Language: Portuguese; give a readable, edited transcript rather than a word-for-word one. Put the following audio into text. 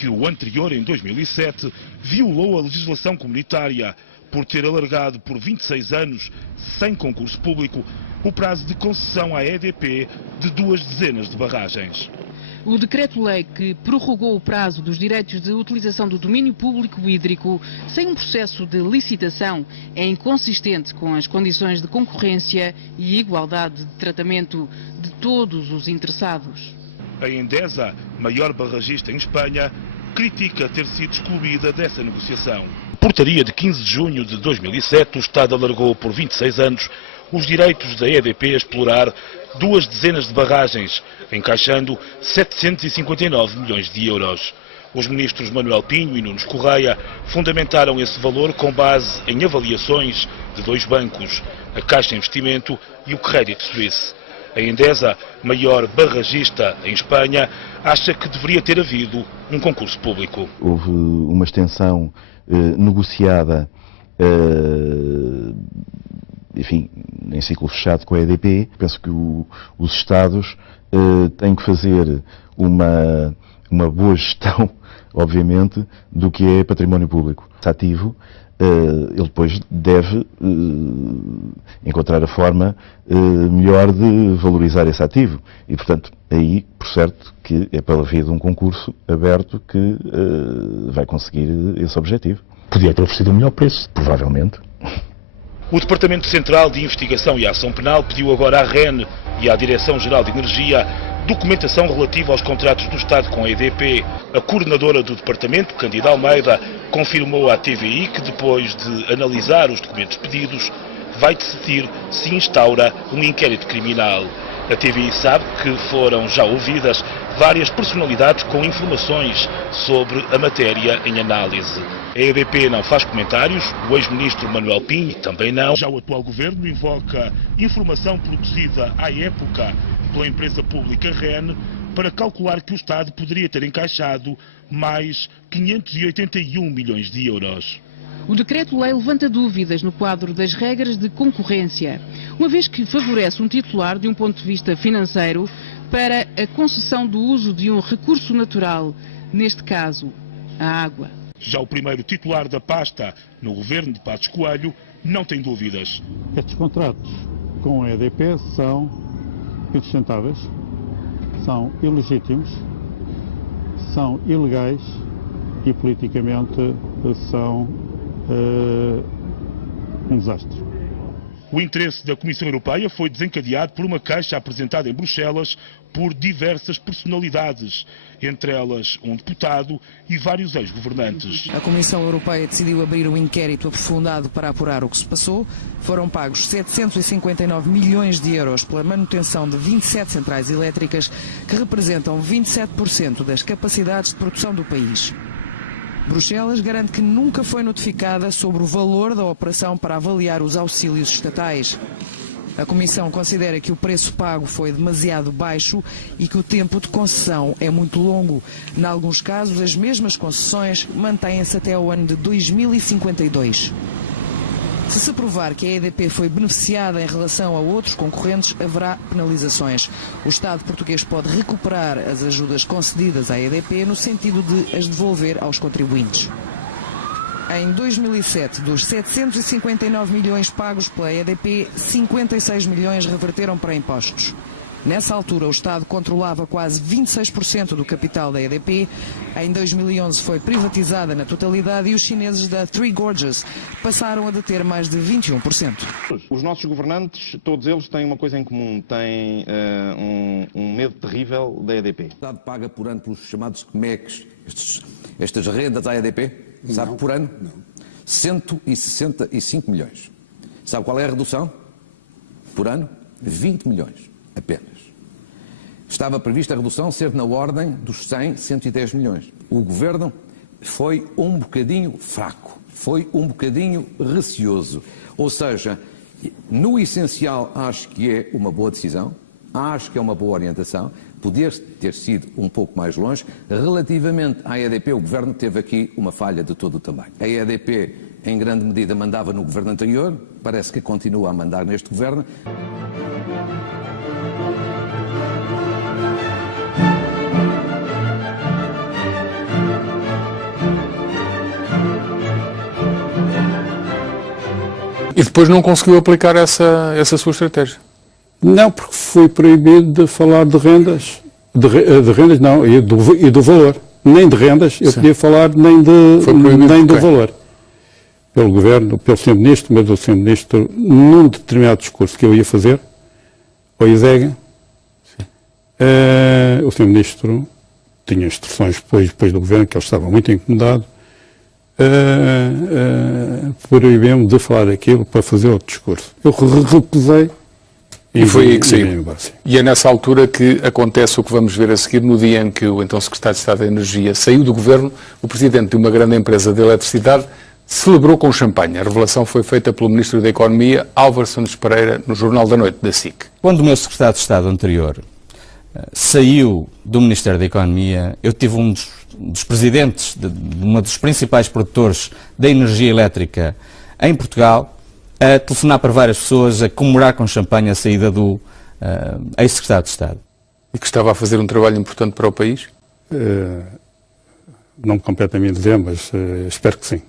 Que o anterior, em 2007, violou a legislação comunitária por ter alargado por 26 anos, sem concurso público, o prazo de concessão à EDP de 2 dezenas de barragens. O decreto-lei que prorrogou o prazo dos direitos de utilização do domínio público hídrico sem um processo de licitação é inconsistente com as condições de concorrência e igualdade de tratamento de todos os interessados. A Endesa, maior barragista em Espanha, critica ter sido excluída dessa negociação. Portaria de 15 de junho de 2007, o Estado alargou por 26 anos os direitos da EDP a explorar 2 dezenas de barragens, encaixando 759 milhões de euros. Os ministros Manuel Pinho e Nunes Correia fundamentaram esse valor com base em avaliações de 2 bancos, a Caixa de Investimento e o Credit Suisse. A Endesa, maior barragista em Espanha, acha que deveria ter havido um concurso público. Houve uma extensão negociada, enfim, em ciclo fechado com a EDP. Penso que os Estados têm que fazer uma boa gestão, obviamente, do que é património público. Ativo, ele depois deve encontrar a forma melhor de valorizar esse ativo. E, portanto, aí, por certo, que é pela via de um concurso aberto que vai conseguir esse objetivo. Podia ter oferecido o melhor preço, provavelmente. O Departamento Central de Investigação e Ação Penal pediu agora à REN e à Direção-Geral de Energia documentação relativa aos contratos do Estado com a EDP. A coordenadora do Departamento, Cândida Almeida, confirmou à TVI que depois de analisar os documentos pedidos, vai decidir se instaura um inquérito criminal. A TVI sabe que foram já ouvidas várias personalidades com informações sobre a matéria em análise. A EDP não faz comentários, o ex-ministro Manuel Pinho também não. Já o atual governo invoca informação produzida à época pela empresa pública REN para calcular que o Estado poderia ter encaixado mais 581 milhões de euros. O decreto-lei levanta dúvidas no quadro das regras de concorrência, uma vez que favorece um titular de um ponto de vista financeiro para a concessão do uso de um recurso natural, neste caso, a água. Já o primeiro titular da pasta no governo de Passos Coelho não tem dúvidas. Estes contratos com a EDP são insustentáveis, são ilegítimos, são ilegais e politicamente são um desastre. O interesse da Comissão Europeia foi desencadeado por uma queixa apresentada em Bruxelas por diversas personalidades, entre elas um deputado e vários ex-governantes. A Comissão Europeia decidiu abrir um inquérito aprofundado para apurar o que se passou. Foram pagos 759 milhões de euros pela manutenção de 27 centrais elétricas, que representam 27% das capacidades de produção do país. Bruxelas garante que nunca foi notificada sobre o valor da operação para avaliar os auxílios estatais. A Comissão considera que o preço pago foi demasiado baixo e que o tempo de concessão é muito longo. Em alguns casos, as mesmas concessões mantêm-se até ao ano de 2052. Se se provar que a EDP foi beneficiada em relação a outros concorrentes, haverá penalizações. O Estado português pode recuperar as ajudas concedidas à EDP no sentido de as devolver aos contribuintes. Em 2007, dos 759 milhões pagos pela EDP, 56 milhões reverteram para impostos. Nessa altura, o Estado controlava quase 26% do capital da EDP. Em 2011 foi privatizada na totalidade e os chineses da Three Gorges passaram a deter mais de 21%. Os nossos governantes, todos eles, têm uma coisa em comum. Têm um medo terrível da EDP. O Estado paga por ano pelos chamados MECs, estas rendas à EDP, sabe, por ano? Não. 165 milhões. Sabe qual é a redução? Por ano? 20 milhões. Apenas. Estava prevista a redução ser na ordem dos 100, 110 milhões. O Governo foi um bocadinho fraco, foi um bocadinho receoso. Ou seja, no essencial acho que é uma boa decisão, acho que é uma boa orientação, podia ter sido um pouco mais longe. Relativamente à EDP, o Governo teve aqui uma falha de todo o tamanho. A EDP, em grande medida, mandava no Governo anterior, parece que continua a mandar neste Governo. E depois não conseguiu aplicar essa sua estratégia? Não, porque fui proibido de falar de rendas, de rendas não, e do valor. Nem de rendas, eu podia falar nem do valor. Pelo Governo, pelo Sr. Ministro, mas o Sr. Ministro, num determinado discurso que eu ia fazer, ao IDEGA, o Sr. Ministro tinha instruções depois do Governo, que ele estava muito incomodado, proibiu-me de falar daquilo para fazer outro discurso. Eu recusei. E foi aí que saiu. E é nessa altura que acontece o que vamos ver a seguir, no dia em que o então Secretário de Estado da Energia saiu do Governo, o Presidente de uma grande empresa de eletricidade celebrou com champanhe. A revelação foi feita pelo Ministro da Economia, Álvaro Santos Pereira, no Jornal da Noite da SIC. Quando o meu Secretário de Estado anterior saiu do Ministério da Economia, eu tive um dos presidentes de uma dos principais produtores da energia elétrica em Portugal a telefonar para várias pessoas, a comemorar com champanhe a saída do ex-Secretário de Estado. E que estava a fazer um trabalho importante para o país? Não completamente dizer, mas espero que sim.